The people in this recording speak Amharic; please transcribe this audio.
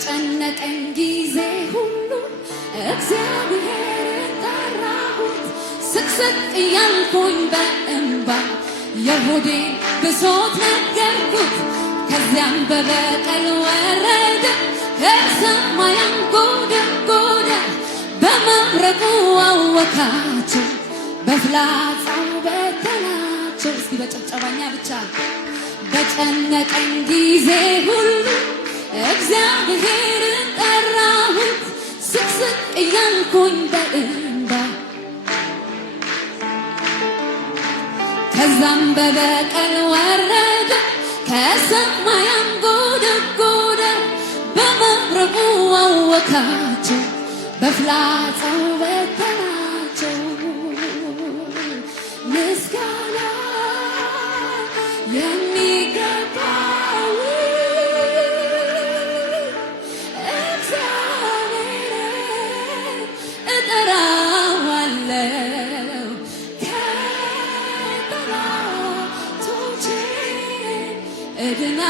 በጨነቀኝ ጊዜ ሁሉ እግዚአብሔርን ጠራሁት። ስቅስቅ እያልኩኝ በእንባ የሆዴን ብሶት ነገርኩት። ከዚያም በበቀል ወረደ ከሰማይ አንጎደጎደ። በመብረቁ አወካቸው በፍላጻው በተናቸው። እስኪ በጭብጨባኛ ብቻ በጨነቀኝ ጊዜ ሁሉ እግዚአብሔርን ጠራሁት። ስቅስቅ እያልኩኝ በእንባ ከዛም በበቀል ወረደ ከሰማይ አንጎደጎደ። በመብረቁ አወካቸው በፍላጻው በተናቸው። ምስጋና የሚገባው እግዚአብሔርን እጠራዋለሁ። ከጠላቶቼ እድና